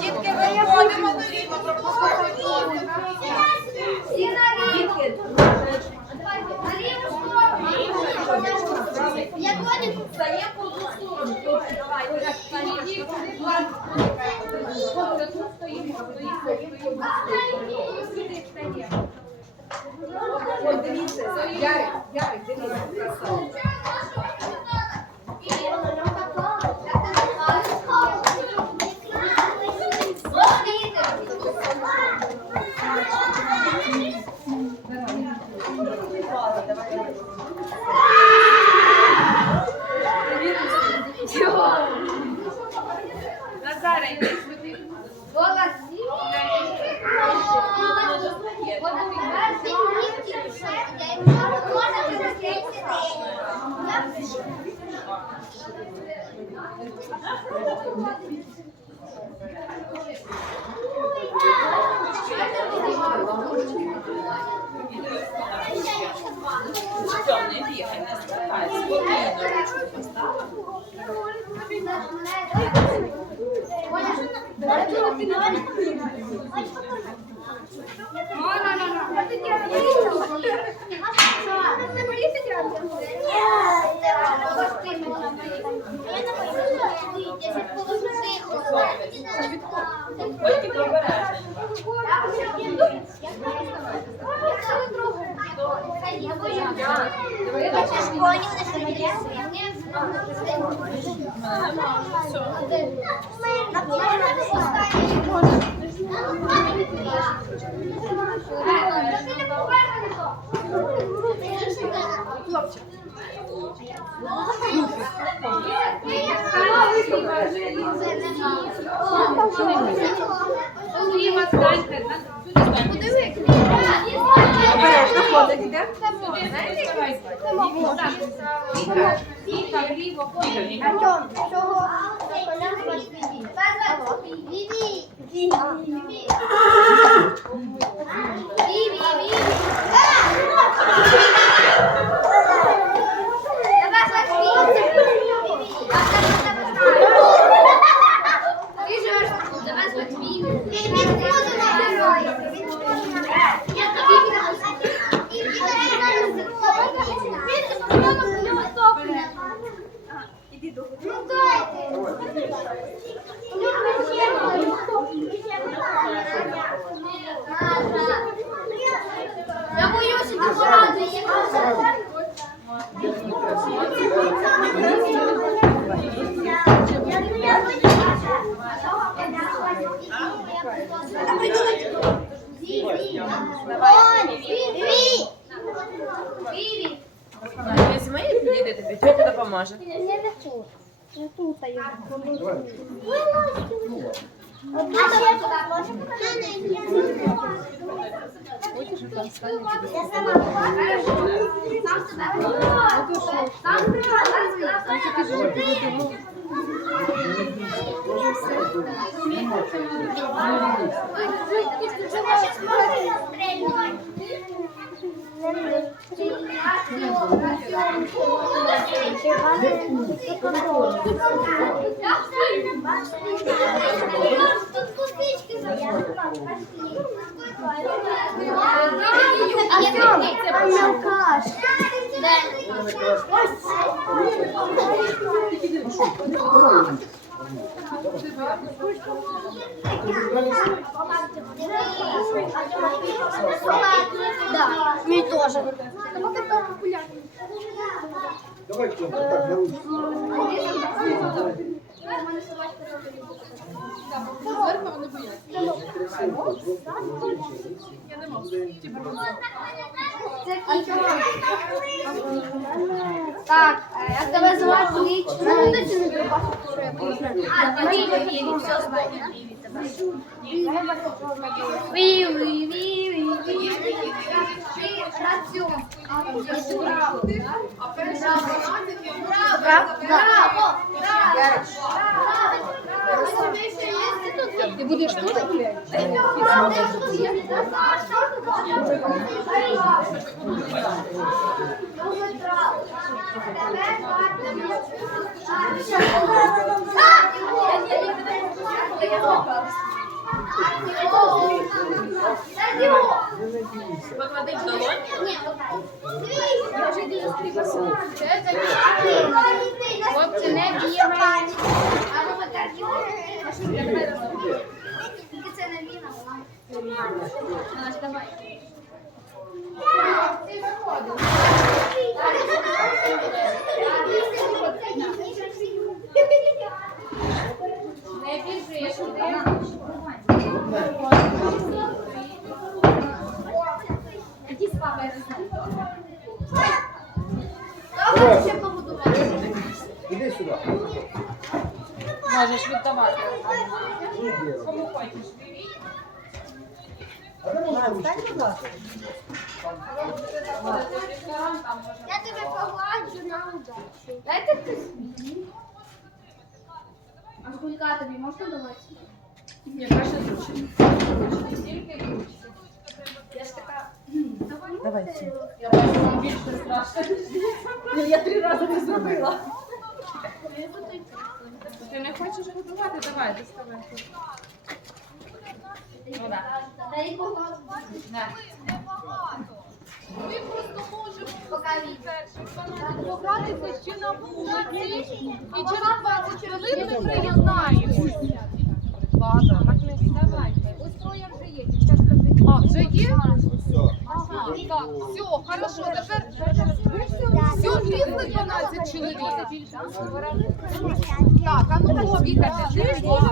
Дітки, виходимо до рівня. Всі на рівні. На рівну сторону. Я ходить. Стає по одну сторону. Добре, давайте. Тут стоїмо, стоїмо, стоїмо. Сюди дивіться, Ярик, Ярик, дивіться, Що, Ось ти побереш. Все хлопчик. Подиви, тільки обережно. Зліва станьте. Обережно ходить, іде? Віка, вліво, ходить. Я стою. Я сама Сам Ось. Да, мне тоже. Давай, Тём, так, на ручку. Так, е, як тебе звати? Ліч? Ну, ти не побачиш, що я кажу. А, тоді Віві, все знаю. Віві, Віві, Віві. Раціон. Браво. Браво. Ти будеш тут? Поклади в долонь. Хлопці, не б'ємо. Тільки це не віна, вона. Давай. Не біжи, Іди з папою Давай ще побудувати. Іди сюди. Можеш віддавати. Кому хочеш. Я тебе погладжу на удачу. Дайте ти. А скільки тобі можна давати? Ні, краще зручно. Тільки. Я ж така. Давайте. Я вам більше страшно. Ну, Я три рази не зробила. Ти не хочеш готувати? Давай, доставай. Ну, да. Дай погладжу. На. Ми просто можемо поки відео. Погратися ще на вулиці і через 20 хвилин ми приєднаємося. Ладно, так не давайте. Ось троє вже є. Дівчатка вже є. А, вже є? Ага, так, все, хорошо, тепер все, влізли 12 чоловік. Так, а ну повікайте, ти ж може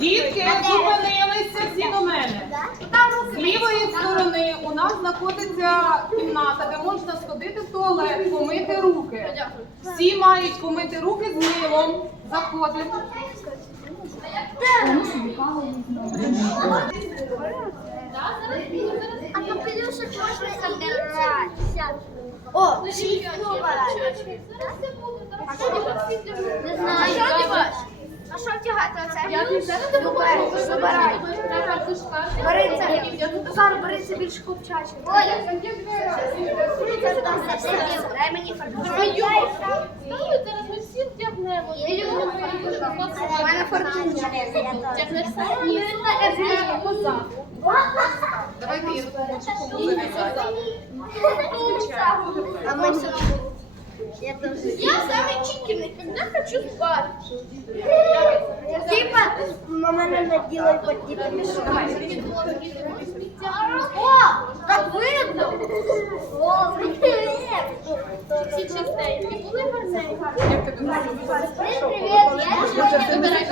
Дітки, зупинилися всі до мене. З лівої сторони у нас знаходиться кімната, де можна сходити в туалет, помити руки. Всі мають помити руки з милом. А капелюшек можна забирати. О, Не знаю. А що що оце? Забирай. Це. Зараз бери це більш хлопчаче. Оля. Дай мені фартух Зараз ми всі вдягнемо. У мене фартух. Ні, поза. Давайте я допоможу кому зав'язати. А мы все. Я тоже. Я самый чикерный, когда хочу спать. Типа, мама надо делать под типами О, так видно. О, привет. Всі чистенькі, були гарненькі.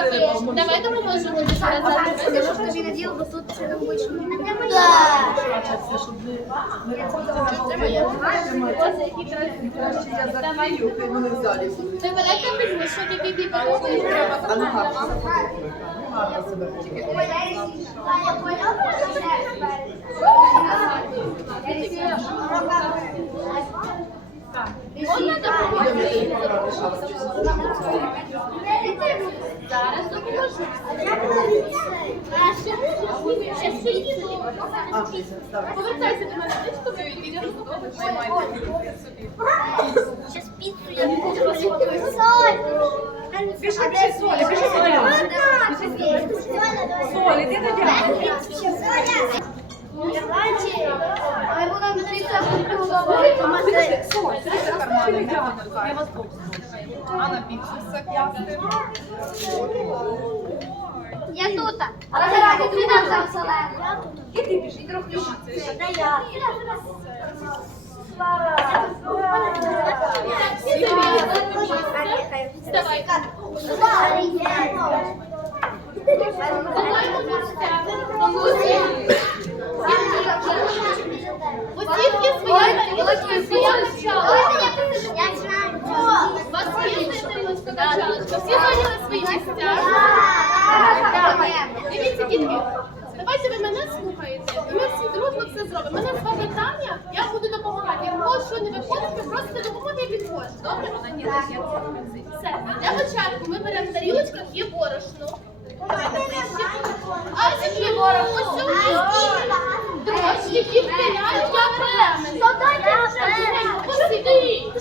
Я Давай допоможемо тобі сказати. Щоб тобі наділ, бо тут це велика візьми, що ти бібі Можна допомогти? Зараз допоможу. Повертайся до мене, десь тобі відео собі. Сейчас пиццу я буду Соль! Пиши, пиши, Соля, пиши, Соля. Соля, іди до дядька. Соль, це кармани, Я вас. А на все класти. Я тут. Але зараз ти там зелена. І ти біж, і трохи Де я? Давай. Усіх Всі зайняли свої місця. Дивіться, дітки. Давайте ви мене слухаєте, і ми всі дружно все зробимо. Мене звати Таня, я буду допомагати. Якщо що не виходить, ви просите допомоги, я підходжу. Добре? Все. Для початку ми беремо в тарілочках є борошно. А ось є борошно, сюди. Дрожжі, підпиляють, я премень. Посиди.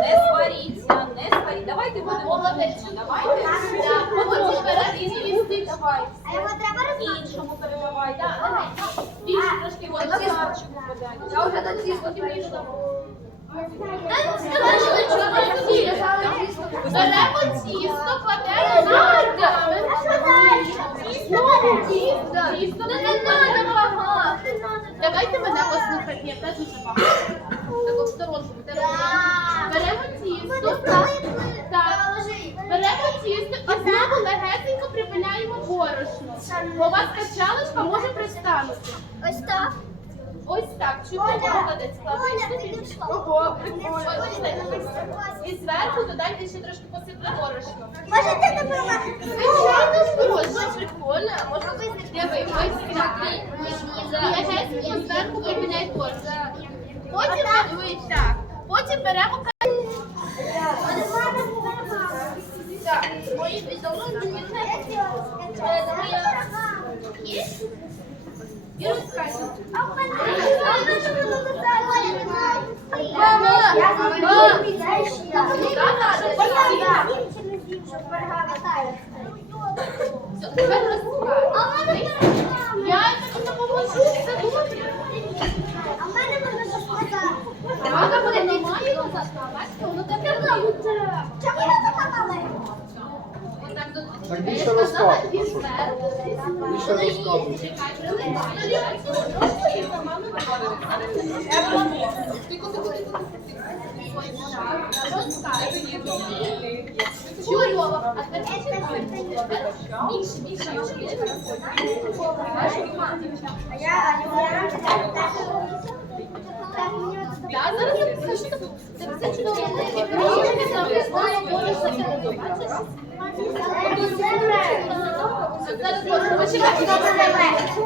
Не сваріться, не сваріться. Давайте будемо Молодець. Давайте. Потім беремо і їсти. Давай. Іншому передавайте. Більше трошки води. Я вже до тісту прийшла. Беремо тісто, кладемо на тісто. Тісто не треба багато. Давайте мене послухати. я теж дуже багато. Так в сторонку. Беремо тісто. Так. Беремо тісто і знову легесенько припиняємо борошно. Бо у вас качалочка може пристанути. Ось так. Ось так, чудово молодець. Ого, прикольно. І зверху додайте ще трошки посипли борошно. Можете допомагати? Звичайно, можна, прикольно. а Можна ось так. Зверху випиняй борошно. Потім так. Потім беремо Так, мої піддолонки є. І розкажемо. Все, тепер розкажемо. Я тобі допоможу, все добре. Правда, буде немає назад, бачите, воно таке буде. Отак до- Так більше розказуй, прошу. Більше розказуй. А тепер більше, більше, більше. Зараз. Це все чудово.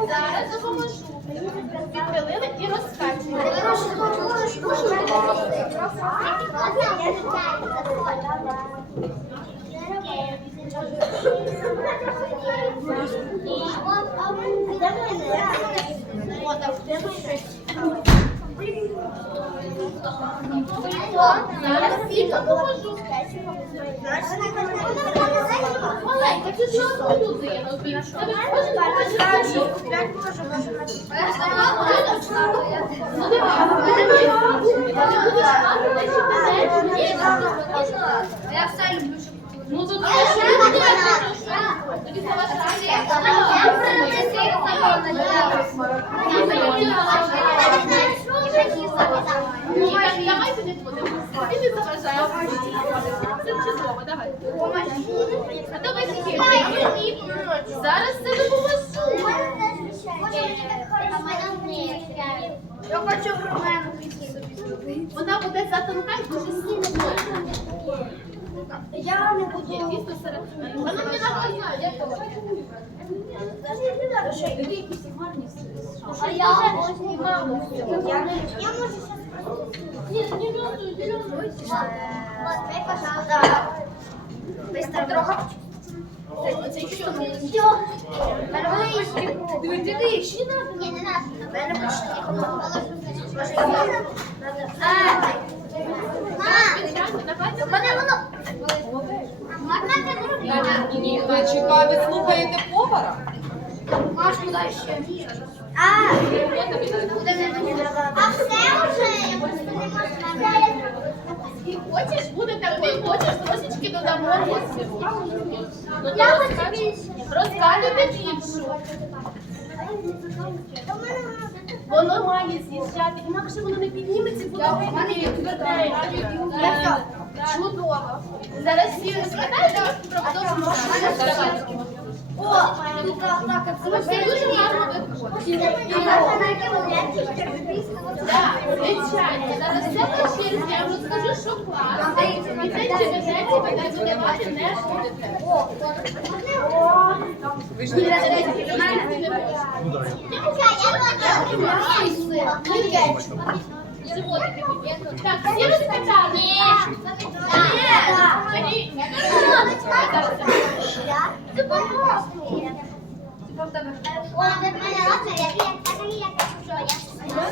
Зараз допоможу. Відхилили і розкачуємо. Зараз всі допоможу. Маленька, це ж одну людину більше. Кожен бачить собі. Ну, дивись, ти будеш мати, що ти не Я все люблю, щоб Ну, тут все, що ти не Тобі заважає. Ні, давайте не будемо. Ти не заважаєш. Це чудово, давай. А давай такі. Зараз це допоможу. Я хочу громену собі зробити. Вона буде затонка і дуже сильно. Я не буду. Дійсно серед. Вона мені нагадає, як. А я вже знімала. Я можу Ні, не розумію, не розумію. Пожалуйста. Быстро трогай. Це що? Все. Диви, диви, ще надо. Ні, не надо. На мене пішли. Звичайно, давайте. Мене воно. Можна це зробити? Ні, ви цікаві, слухаєте повара? Маш, куди ще? А, а все вже, я просто не можу. Хочеш, буде такий, хочеш, трошечки додамо розсипу. Я хочу більше. Розкажете більшу. Воно має з'їжджати, інакше воно не підніметься, буде. Чудово. Зараз всі розкладаєте, ми продовжимо. О, так, так, Це я вам розкажу, що класно. Так, всі розкатали? Ні.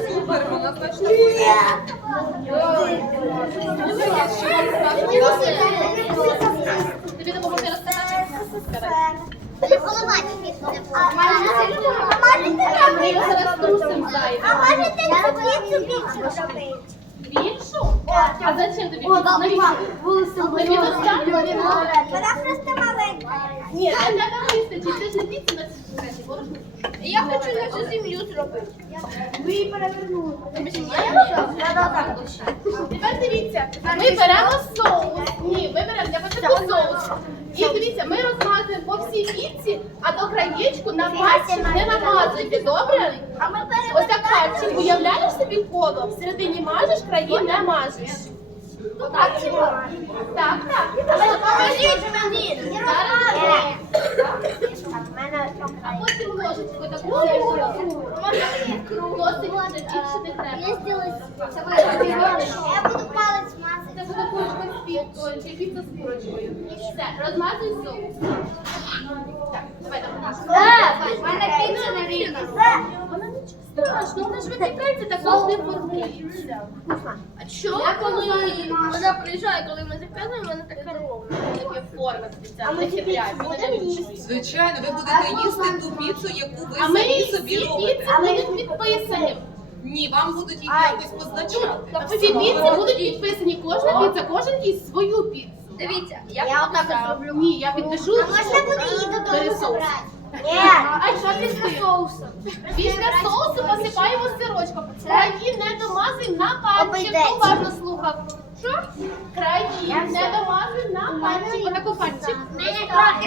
Супер, вона значно Тобі допомогти розказати? Ми його зараз трусим зайве. А можете таблицю більше зробити? Більшу? А зачем тобі? Навіщо? Тобі достатньо? Вона просто маленька. Ні, для тебе вистачить. Це ж не піца на цій борошно. Я хочу нашу сім'ю зробити. Ви її перевернули. Тепер дивіться, ми беремо соус. Ні, ми беремо для початку соус. І дивіться, ми розмазуємо по всій піці, а до краєчку на пальчик не намазуйте, добре? Ось так пальчик, уявляєш собі коло, всередині мажеш, краї не мажеш. Так, Так, так. Поможіть мені. Зараз. А потім ложечку таку. Досить більше не треба. Я буду палець мазати. Це буде курочка з піцою, чи піца з курочкою. Все, розмазуй соус. Так, давай так. В мене піца не рівна. Вона нічого страшного, вона ж випікається, так завжди формується. А що? коли вона приїжджає, коли ми заказуємо, вона така ровна. Таке форма спеціальна, вона відчуває. Звичайно, ви будете їсти ту піцу, яку ви А ми самі собі робите. будуть підписані. Ні, вам будуть їх якось позначати. Всі піци будуть підписані. Кожна піца, кожен їсть свою піцу. Дивіться, я отак зроблю. Ні, я підпишу. А можна буде її додому забрати? Ні. А що після соусу? Після соусу посипаємо сирочком. Краї не домазуй на пальчик. Обійдеться. Уважно слухав. Що? Краї не домазуй на пальчик. Отаку пальчик.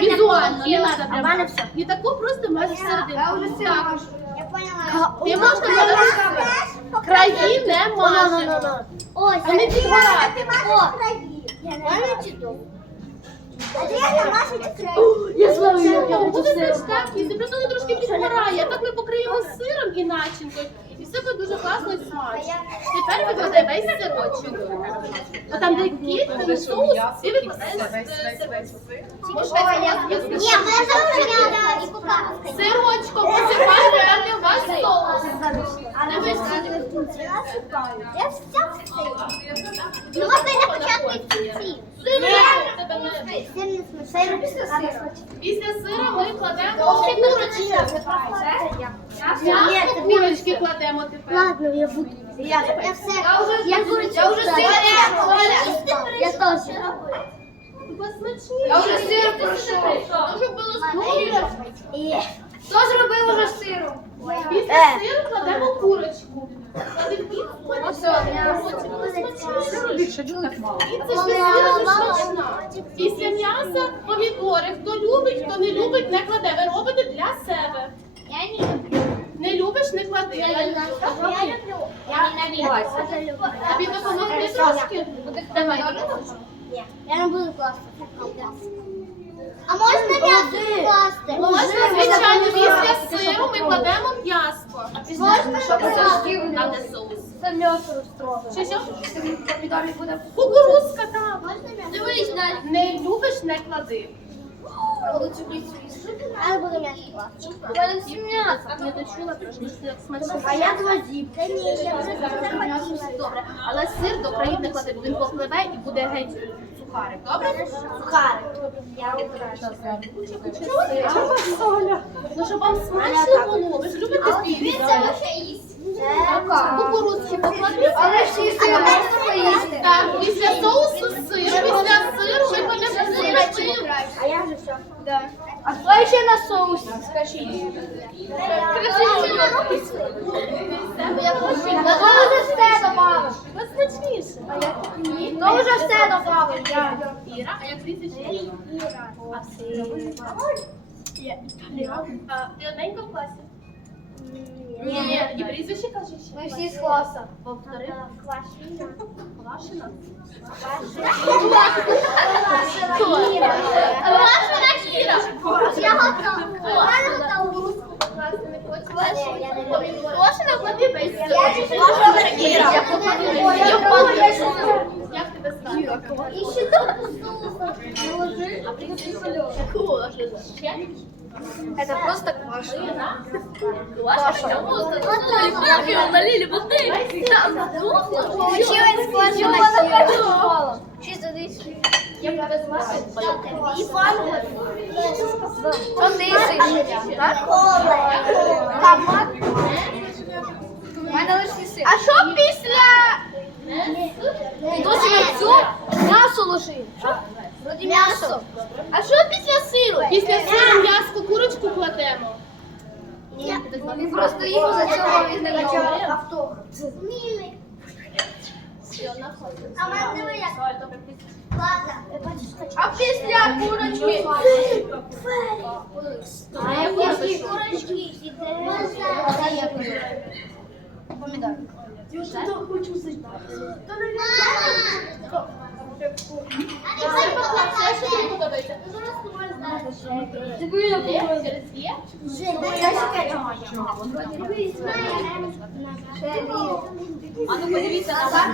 Візуально, не треба А в мене прямо. все. І таку просто мажеш середину. Так. Я поняла. Ти можна зараз краї не мажеш. Ось. А не підгорати. Ти маєш краї. Мене чи тут? Я намажу краї? Я знаю, як я буду теж так їсти. Просто воно трошки підгорає. А так ми покриємо сиром і начинкою. І все буде дуже класно і смачно. Тепер викладай весь сирочок. А там де кіт, там соус, і викладаєш сирочок. Може, я Ні, мене і кукарка. Сирочком у вас соус. Не висадив. Я все встиг. Ну, можна на початку і в кінці. Тебе не Після сира ми кладемо. М'ясо курочки кладемо тепер. Ладно, я буду. Я, я все. Я курочку. Я вже сир. Я теж. Я вже сир пройшов. Дуже було скучно. Хто зробив уже сиру? Після сиру кладемо курочку. Після м'яса помідори. Хто любить, хто не любить, не кладе. Ви робите для себе. Я не люблю. Не любиш, не клади. Я люблю. Я ненавижу. Тобі допомогти трошки? Давай. Я не буду класти. А можна м'ясо класти? Можна, звичайно, після сиру ми кладемо м'ясо. Можна Там де соус. Це м'ясо розстроїло. Що буде. Кукурузка там. Можна м'ясо? Дивись, далі. Не любиш, не клади. А я буду м'ясо класти. Будемо всі м'ясо. Не дочула, трошки як смачно. А я гвоздів. Та ні, я вже захотіла. Добре, але сир до країн не клади, бо він попливе і буде геть сухарик. Добре? Сухарик. Я обираю. Ну, щоб вам смачно було. Ви ж любите співі. вообще їсть. Кукурудзки поклади. Але ж їсти. Так, після соусу сир, після сиру ви кладете курочку. А я вже все. А що ще на соус? Скажіть. Хто вже все добавив? Смачніше. Ну вже все добавив? Я. Іра, а як прізвище? А сир? А ти одненько в класі? Ні, ні, і прізвище кажи ще. Ми всі з класу. Повтори. Квашина. Квашина. Квашина Кіра. Я готова. Я готова. Квашина сир. Квашина Кіра. Як тебе звати? І ще тут соус. А прізвище? Ще? Это просто квашина. Квашина? Получилось квашина Кіра. Чисто десь. Як тебе звати? Іван. Одесич. Коле. Кабак. У мене лише сир. А що після... Досі на цю м'ясо ложи. М'ясо. А що після сиру? Після сиру м'яско курочку кладемо. Він просто їх за цього не авто. А мене диви як. А після курочки? А я після курочки. Помідор. Я вже хочу Все, що тобі подобається. Є? Через є? А ну подивіться назад.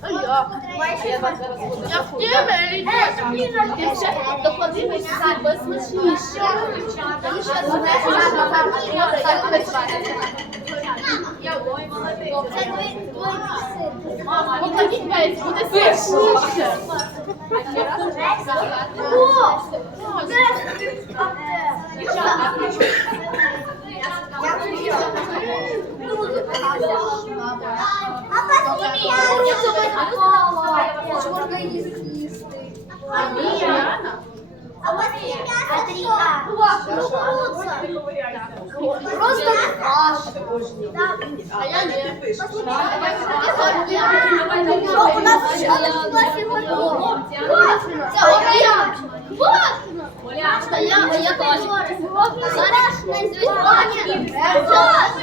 А ну подивіться на мене. Назад. Я в тебе, Дівчата, доклади весь сир, бо смачніше. Як тебе звати? Мама, покладіть весь, буде смачніше. Можна їсти. Діана. А у вас є м'ясо? Просто каша. А я ні. У нас ще в класі готово. Це обіяк. Класно. Я, а я теж. Зараз не звідки.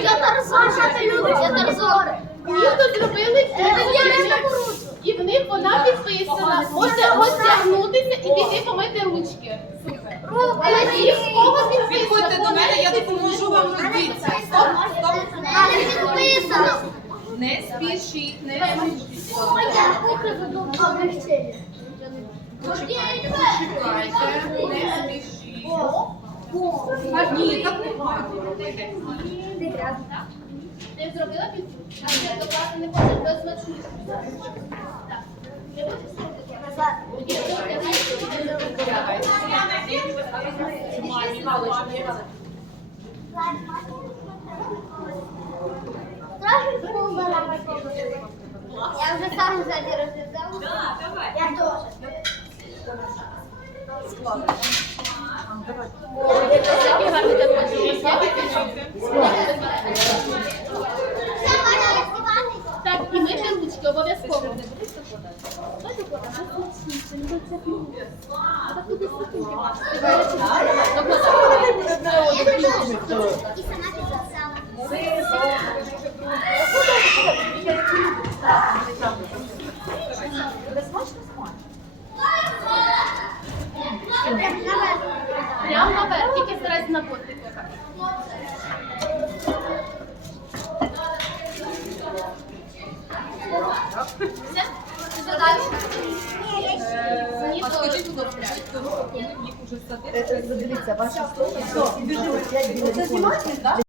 Я Тарзан. Що ти любиш? Я Тарзан. Дівчата зробили? Курочки. І в них вона підписана. Можете розтягнутися і піти помити ручки. Але ті, в кого Підходьте підписано. до мене, я допоможу вам стоп. Але підписано. Не спішіть, не спішіть. Почекайте, почекайте, не спішіть. Ні, так не варто. Ти зробила піцу? А ти до не хочеш, то смачну. Так. Не будеш? Назад. Трохи клуба на мою. Я вже сам сзади розв'язала. Да, давай. Я тоже. Давай. І мити ручки обов'язково. І сама підписала. Прямо наверх, тільки старайся на потик. Все? Що далі? Ні, А то- скажіть, будь коли їх уже садити? Дивіться, ваші сторони. Все, бежим, Це знімаєте, так?